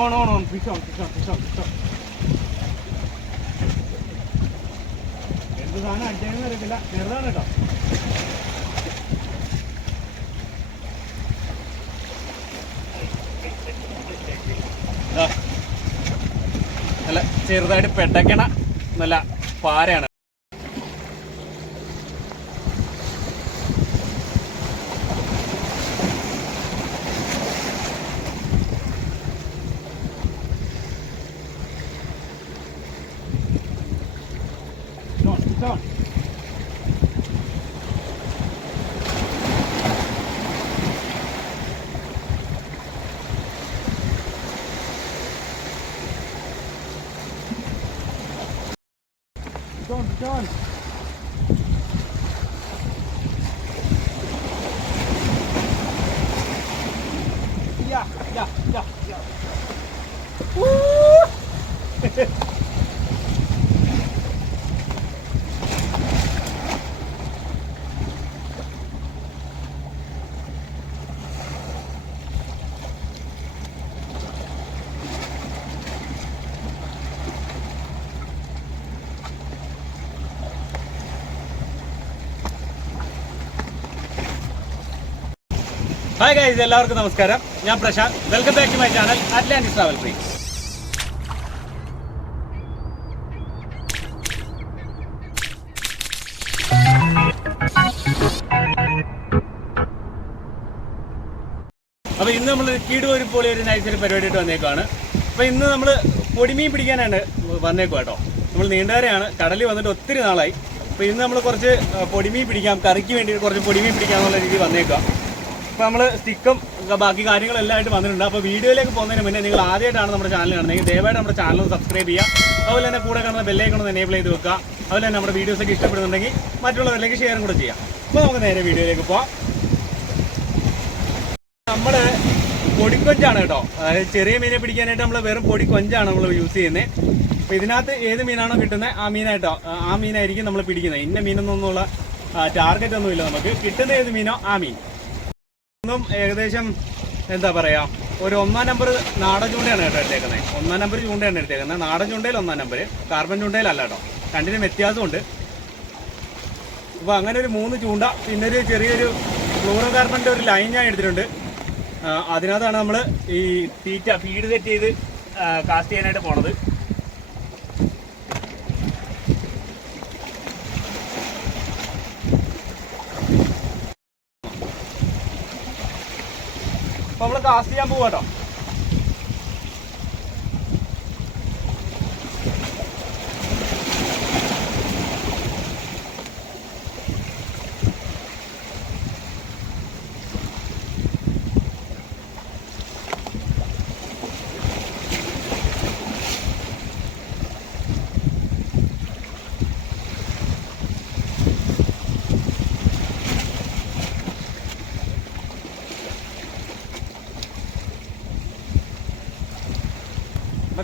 on, fish on. എന്ത് സാധനം അടിച്ചതെന്ന് അറിയത്തില്ല, ചെറുതാണ് കേട്ടോ. നല്ല ചെറുതായിട്ട് പെട്ടക്കണ നല്ല പാരയാണ്. John. Yeah. Woo! Hi guys, എല്ലാവർക്കും നമസ്കാരം. ഞാൻ Prashant. Welcome back to my channel Atlantis travel freaks. അപ്പോൾ ഇന്ന് നമ്മൾ കീടുവൊരു പോലെ ഒരു നൈസൊരു പരിപാടിയായിട്ട് വന്നേക്കുവാണ്. അപ്പോൾ ഇന്ന് നമ്മൾ പൊടിമീൻ പിടിക്കാനാണ് വന്നേക്കുക കേട്ടോ. നമ്മൾ നീണ്ടകരയാണ്, കടലിൽ വന്നിട്ട് ഒത്തിരി നാളായി. അപ്പോൾ ഇന്ന് നമ്മൾ കുറച്ച് പൊടിമീൻ പിടിക്കാം, കറിക്ക് വേണ്ടി കുറച്ച് പൊടിമീൻ പിടിക്കാമെന്നുള്ള രീതിയിൽ വന്നേക്കുക. അപ്പോൾ നമ്മൾ സ്റ്റിക്കും ബാക്കി കാര്യങ്ങളെല്ലാം ആയിട്ട് വന്നിട്ടുണ്ട്. അപ്പോൾ വീഡിയോയിലേക്ക് പോകുന്നതിന് മുന്നേ നിങ്ങൾ ആദ്യമായിട്ടാണ് നമ്മുടെ ചാനൽ കാണുന്നത്, ദയവായിട്ട് നമ്മുടെ ചാനൽ ഒന്ന് സബ്സ്ക്രൈബ് ചെയ്യുക. അതുപോലെ തന്നെ കൂടെ കാണുന്ന ബെല്ലൈക്കൺ ഒന്ന് എനേബിൾ ചെയ്ത് വെക്കുക. അതുപോലെ തന്നെ നമ്മുടെ വീഡിയോസൊക്കെ ഇഷ്ടപ്പെടുന്നുണ്ടെങ്കിൽ മറ്റുള്ളവരിലേക്ക് ഷെയറും കൂടെ ചെയ്യാം. അപ്പോൾ നമുക്ക് നേരെ വീഡിയോയിലേക്ക് പോകാം. നമ്മൾ പൊടിക്കൊഞ്ചാണ് കേട്ടോ, അതായത് ചെറിയ മീനെ പിടിക്കാനായിട്ട് നമ്മൾ വെറും പൊടിക്കൊഞ്ചാണ് നമ്മൾ യൂസ് ചെയ്യുന്നത്. അപ്പോൾ ഇതിനകത്ത് ഏത് മീനാണോ കിട്ടുന്നത് ആ മീനായിരിക്കും നമ്മൾ പിടിക്കുന്നത്. ഇന്ന മീനൊന്നുള്ള ടാർഗറ്റ് ഒന്നുമില്ല, നമുക്ക് കിട്ടുന്ന ഏത് മീനോ ആ മീൻ. ഏകദേശം എന്താ പറയാ, ഒരു 1-ാം നമ്പർ നാടൻ ചൂണ്ടയാണ് കേട്ടോ എടുത്തേക്കുന്നത്. 1-ാം നമ്പർ ചൂണ്ടയാണ് എടുത്തേക്കുന്നത്. നാടൻ ചൂണ്ടയിൽ 1-ാം നമ്പർ, കാർബൺ ചൂണ്ടയിലല്ല കേട്ടോ. രണ്ടിനും വ്യത്യാസമുണ്ട്. അപ്പോൾ അങ്ങനെ ഒരു 3 ചൂണ്ട, പിന്നെ ഒരു ചെറിയൊരു ഫ്ലൂറോ കാർബണിൻ്റെ ഒരു ലൈൻ ഞാൻ എടുത്തിട്ടുണ്ട്. അതിനകത്താണ് നമ്മൾ ഈ ഫീഡ് സെറ്റ് ചെയ്ത് കാസ്റ്റ് ചെയ്യാനായിട്ട് പോണത്. അപ്പോൾ നമ്മൾ കാസ്റ്റ് ചെയ്യാൻ പോവാ കേട്ടോ.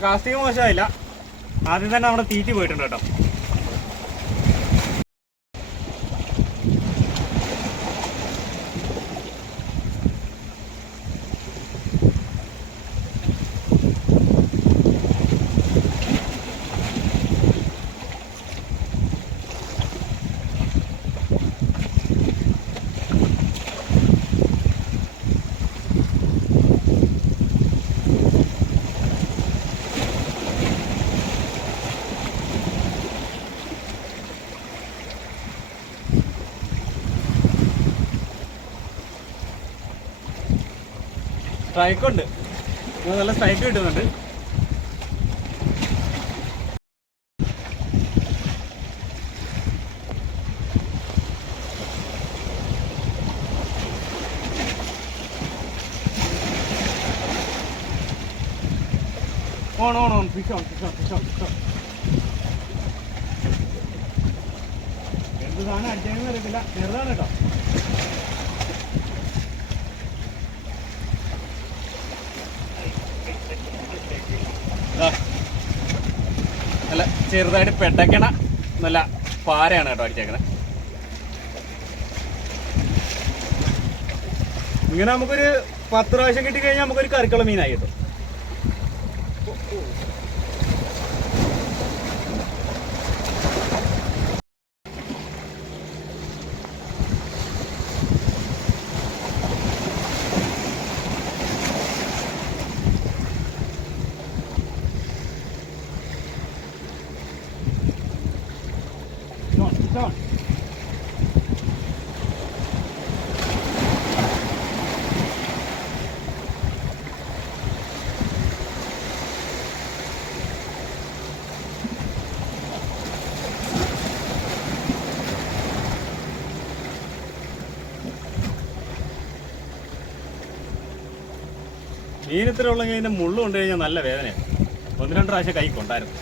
കാസ്റ്റിംഗ് മോശമായില്ല, ആദ്യം തന്നെ നമ്മുടെ തീറ്റി പോയിട്ടുണ്ട് കേട്ടോ. സ്ട്രൈക്കുണ്ട്, നല്ല സ്ട്രൈക്ക് കിട്ടുന്നുണ്ട്. On fish on. എന്ത് സാധനം അടിച്ചതെന്ന് അറിയത്തില്ല, ചെറുതാണ് കേട്ടോ. നല്ല ചെറുതായിട്ട് പെട്ടക്കണ നല്ല പാരയാണ് കേട്ടോ അടിച്ചേക്കണേ. ഇങ്ങനെ നമുക്കൊരു 10 പ്രാവശ്യം കിട്ടിക്കഴിഞ്ഞാൽ നമുക്കൊരു കറിക്കുള്ള മീനായി കിട്ടും. മീൻ ഇത്ര ഉള്ള കഴിഞ്ഞാൽ മുള്ളു കൊണ്ട് കഴിഞ്ഞാൽ നല്ല വേദനയാണ്. 1-2 പ്രാവശ്യം കൈ കൊണ്ടായിരുന്നു.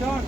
John.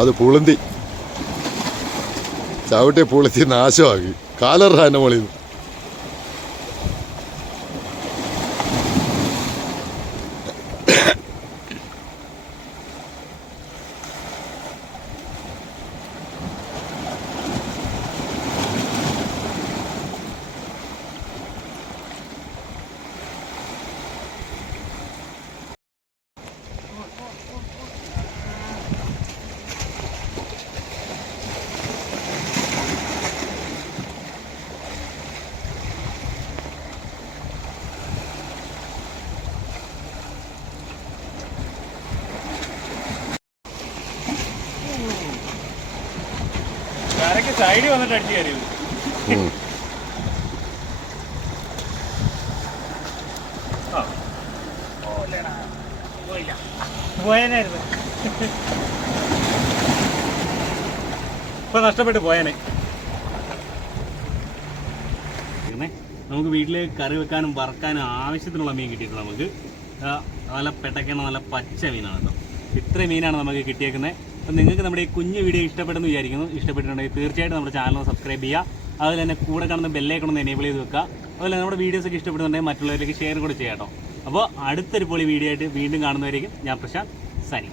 അത് പുളുന്തി ചവിട്ടി പുളുത്തി നാശമാക്കി കാലറാ എന്നെ മോളിൽ നിന്ന്. സൈഡിൽ വന്നിട്ട് അടിച്ചു കയറിയത്. പോയനായിരുന്നു. ഇപ്പൊ നഷ്ടപ്പെട്ടു പോയനെ. നമുക്ക് വീട്ടിൽ കറി വെക്കാനും വറക്കാനും ആവശ്യത്തിനുള്ള മീൻ കിട്ടിയിട്ടുണ്ട്. നമുക്ക് നല്ല പെട്ടക്കണ നല്ല പച്ച മീനാണ് കേട്ടോ. ഇത്രയും മീനാണ് നമുക്ക് കിട്ടിയേക്കുന്നത്. അപ്പം നിങ്ങൾക്ക് നമ്മുടെ ഈ കുഞ്ഞു വീഡിയോ ഇഷ്ടപ്പെടുന്നു വിചാരിക്കുന്നു. ഇഷ്ടപ്പെട്ടിട്ടുണ്ടെങ്കിൽ തീർച്ചയായിട്ടും നമ്മുടെ ചാനൽ സബ്സ്ക്രൈബ് ചെയ്യുക. അതുപോലെ തന്നെ കൂടെ കാണുന്ന ബെല്ലൈക്കൺ ഒന്ന് എനേബിൾ ചെയ്ത് വെക്കുക. അതുപോലെ നമ്മുടെ വീഡിയോസൊക്കെ ഇഷ്ടപ്പെടുന്നുണ്ടെങ്കിൽ മറ്റുള്ളവരിലേക്ക് ഷെയർ കൂടെ ചെയ്യാം കേട്ടോ. അപ്പോൾ അടുത്തൊരു പൊളി വീഡിയോ ആയിട്ട് വീണ്ടും കാണുന്നവരേക്കും ഞാൻ പ്രശാന്ത് സനി.